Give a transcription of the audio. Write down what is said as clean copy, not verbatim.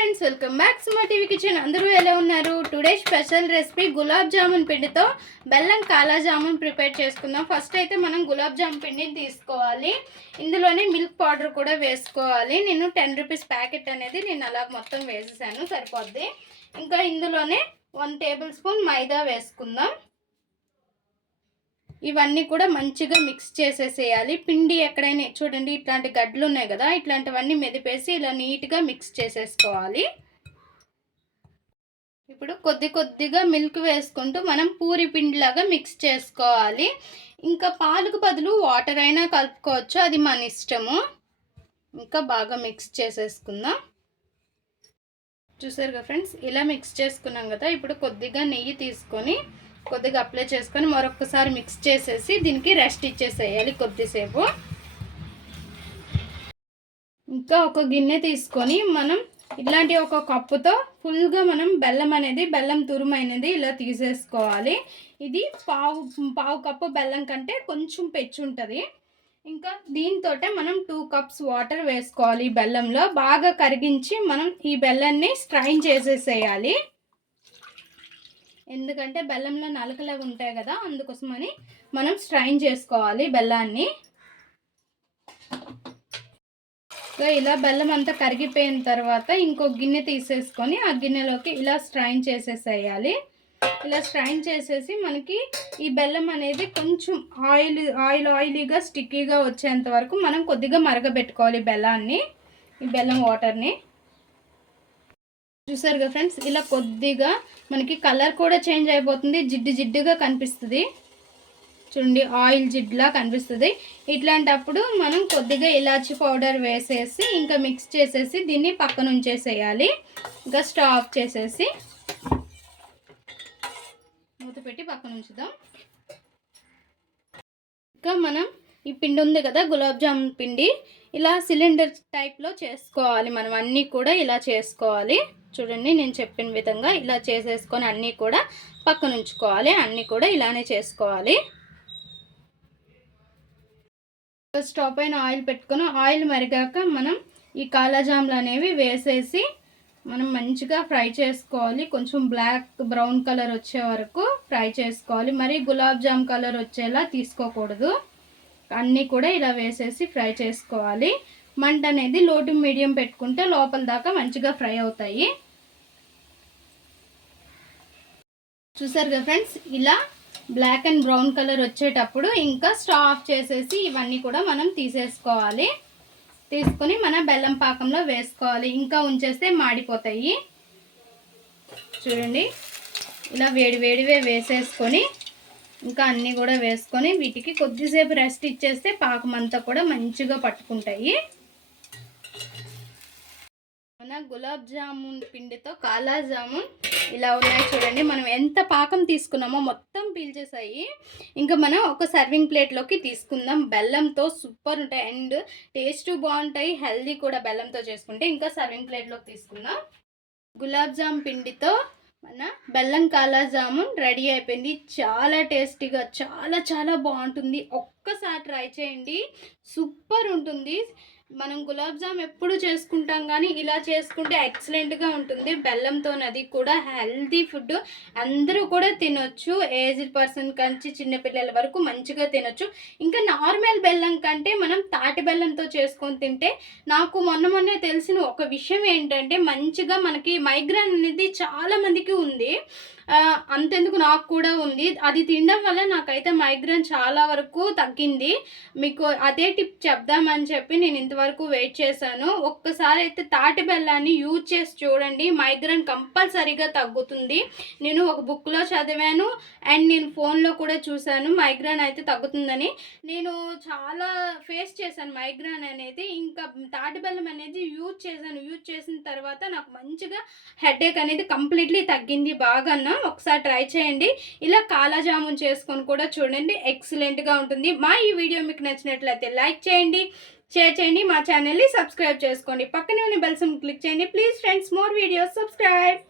Friends, welcome back సుమా TV kitchen. అందరూ ఎలా ఉన్నారు? Today special recipe gulab jamun పిండితో బెల్లం కాలా జామున్ ప్రిపేర్ చేసుకుందాం. ఫస్ట్ అయితే మనం గులాబ్ జామున్ పిండిని తీసుకోవాలి. ఇందులోనే మిల్క్ పౌడర్ కూడా వేసుకోవాలి. నేను 10 రూపీస్ ప్యాకెట్ అనేది నేను అలా మొత్తం వేసేసాను, సరిపోద్ది. ఇంకా ఇందులోనే 1 టేబుల్ స్పూన్ మైదా వేసుకుందాం. ఇవన్నీ కూడా మంచిగా మిక్స్ చేసేసేయాలి. పిండి ఎక్కడైనా చూడండి ఇట్లాంటి గడ్డలు ఉన్నాయి కదా, ఇట్లాంటివన్నీ మెదిపేసి ఇలా నీట్గా మిక్స్ చేసేసుకోవాలి. ఇప్పుడు కొద్దిగా మిల్క్ వేసుకుంటూ మనం పూరి పిండిలాగా మిక్స్ చేసుకోవాలి. ఇంకా పాలకు బదులు వాటర్ అయినా కలుపుకోవచ్చు, అది మన ఇష్టము. ఇంకా బాగా మిక్స్ చేసేసుకుందాం. చూసారుగా ఫ్రెండ్స్, ఇలా మిక్స్ చేసుకున్నాం కదా. ఇప్పుడు కొద్దిగా నెయ్యి తీసుకొని కొద్దిగా అప్లై చేసుకొని మరొకసారి మిక్స్ చేసేసి దీనికి రెస్ట్ ఇచ్చేసేయాలి కొద్దిసేపు. ఇంకా ఒక గిన్నె తీసుకొని మనం ఇట్లాంటి ఒక కప్పుతో ఫుల్గా మనం బెల్లం తురుమైనది ఇలా తీసేసుకోవాలి. ఇది పావు కప్పు బెల్లం కంటే కొంచెం పెచ్చు ఉంటుంది. ఇంకా దీంతో మనం 2 కప్స్ వాటర్ వేసుకోవాలి. బెల్లంలో బాగా కరిగించి మనం ఈ బెల్లాన్ని స్ట్రైన్ చేసేసేయాలి. ఎందుకంటే బెల్లంలో నలకలు ఉంటాయి కదా, అందుకోసమని మనం స్ట్రైన్ చేసుకోవాలి బెల్లాన్ని. ఇలా బెల్లం అంతా కరిగిపోయిన తర్వాత ఇంకో గిన్నె తీసేసుకొని ఆ గిన్నెలోకి ఇలా స్ట్రైన్ చేసేసేయాలి. ఇలా స్ట్రైన్ చేసేసి మనకి ఈ బెల్లం అనేది కొంచెం ఆయిలీగా స్టిక్కీగా వచ్చేంత వరకు మనం కొద్దిగా మరగబెట్టుకోవాలి బెల్లాన్ని, ఈ బెల్లం వాటర్ని. చూసారుగా ఫ్రెండ్స్, ఇలా కొద్దిగా మనకి కలర్ కూడా చేంజ్ అయిపోతుంది, జిడ్డుగా కనిపిస్తుంది. చూడండి, ఆయిల్ జిడ్లా కనిపిస్తుంది. ఇట్లాంటప్పుడు మనం కొద్దిగా ఇలాచీ పౌడర్ వేసేసి ఇంకా మిక్స్ చేసేసి దీన్ని పక్కన ఉంచేసేయాలి. ఇంకా స్టవ్ ఆఫ్ చేసేసి మూత పెట్టి పక్కన ఉంచుదాం. ఇంకా మనం ఈ పిండి ఉంది కదా, గులాబ్ జామున్ పిండి, ఇలా సిలిండర్ టైప్లో చేసుకోవాలి. మనం అన్నీ కూడా ఇలా చేసుకోవాలి. చూడండి, నేను చెప్పిన విధంగా ఇలా చేసేసుకొని అన్నీ కూడా పక్కన ఉంచుకోవాలి. అన్నీ కూడా ఇలానే చేసుకోవాలి. స్టవ్ పైన ఆయిల్ పెట్టుకొని ఆయిల్ మరిగాక మనం ఈ కాలా జాములు అనేవి వేసేసి మనం మంచిగా ఫ్రై చేసుకోవాలి. కొంచెం బ్రౌన్ కలర్ వచ్చే వరకు ఫ్రై చేసుకోవాలి. మరి గులాబ్ జామ్ కలర్ వచ్చేలా తీసుకోకూడదు. అన్నీ కూడా ఇలా వేసేసి ఫ్రై చేసుకోవాలి. మంట అనేది లో టు మీడియం పెట్టుకుంటే లోపల దాకా మంచిగా ఫ్రై అవుతాయి. చూసారు కదా ఫ్రెండ్స్, ఇలా బ్లాక్ అండ్ బ్రౌన్ కలర్ వచ్చేటప్పుడు ఇంకా స్టవ్ ఆఫ్ చేసేసి ఇవన్నీ కూడా మనం తీసేసుకోవాలి. తీసుకొని మన బెల్లం పాకంలో వేసుకోవాలి. ఇంకా ఉంచేస్తే మాడిపోతాయి. చూడండి, ఇలా వేడివే వేసేసుకొని ఇంకా అన్నీ కూడా వేసుకొని వీటికి కొద్దిసేపు రెస్ట్ ఇచ్చేస్తే పాకం అంతా కూడా మంచిగా పట్టుకుంటాయి. మన గులాబ్ జామున్ పిండితో కాలా జామున్ ఇలా ఉన్నాయి. చూడండి, మనం ఎంత పాకం తీసుకున్నామో మొత్తం పీల్చేసాయి. ఇంకా మనం ఒక సర్వింగ్ ప్లేట్లోకి తీసుకుందాం. బెల్లంతో సూపర్ ఉంటాయి అండ్ టేస్ట్ బాగుంటాయి, హెల్దీ కూడా బెల్లంతో చేసుకుంటే. ఇంకా సర్వింగ్ ప్లేట్లోకి తీసుకుందాం. గులాబ్ జామ్ పిండితో మన బెల్లం కాలా జామున్ రెడీ అయిపోయింది. చాలా టేస్టీగా చాలా బాగుంటుంది. ఒక్కసారి ట్రై చేయండి, సూపర్ ఉంటుంది. మనం గులాబ్ జామ్ ఎప్పుడు చేసుకుంటాం కానీ ఇలా చేసుకుంటే ఎక్సలెంట్గా ఉంటుంది. బెల్లంతోనది కూడా హెల్తీ ఫుడ్, అందరూ కూడా తినొచ్చు. ఏజ్డ్ పర్సన్ కంచి చిన్నపిల్లల వరకు మంచిగా తినొచ్చు. ఇంకా నార్మల్ బెల్లం కంటే మనం తాటి బెల్లంతో చేసుకొని తింటే, నాకు మొన్నే తెలిసిన ఒక విషయం ఏంటంటే, మంచిగా మనకి మైగ్రేన్ అనేది చాలా మందికి ఉంది. అంతెందుకు నాకు కూడా ఉంది. అది తినడం వల్ల నాకైతే మైగ్రేన్ చాలా వరకు తగ్గింది. మీకు అదే టిప్ చెప్దామని చెప్పి నేను ఇంతవరకు వెయిట్ చేశాను. ఒక్కసారి అయితే తాటి బెల్లాన్ని యూజ్ చేసి చూడండి, మైగ్రేన్ కంపల్సరీగా తగ్గుతుంది. నేను ఒక బుక్లో చదివాను అండ్ నేను ఫోన్లో కూడా చూశాను మైగ్రేన్ అయితే తగ్గుతుందని. నేను చాలా ఫేస్ చేశాను మైగ్రేన్ అనేది. ఇంకా తాటి బెల్లం అనేది యూజ్ చేసిన తర్వాత నాకు మంచిగా హెడేక్ అనేది కంప్లీట్లీ తగ్గింది బాగా. ఒకసారి ట్రై చేయండి. ఇలా కాలా జామున్ చేసుకొని కూడా చూడండి, ఎక్సలెంట్గా ఉంటుంది. మా ఈ వీడియో మీకు నచ్చినట్లయితే లైక్ చేయండి, షేర్ చేయండి, మా ఛానల్ని సబ్స్క్రైబ్ చేసుకోండి. పక్కనే ఉన్న బెల్ సింబల్ క్లిక్ చేయండి. Please friends, more videos subscribe.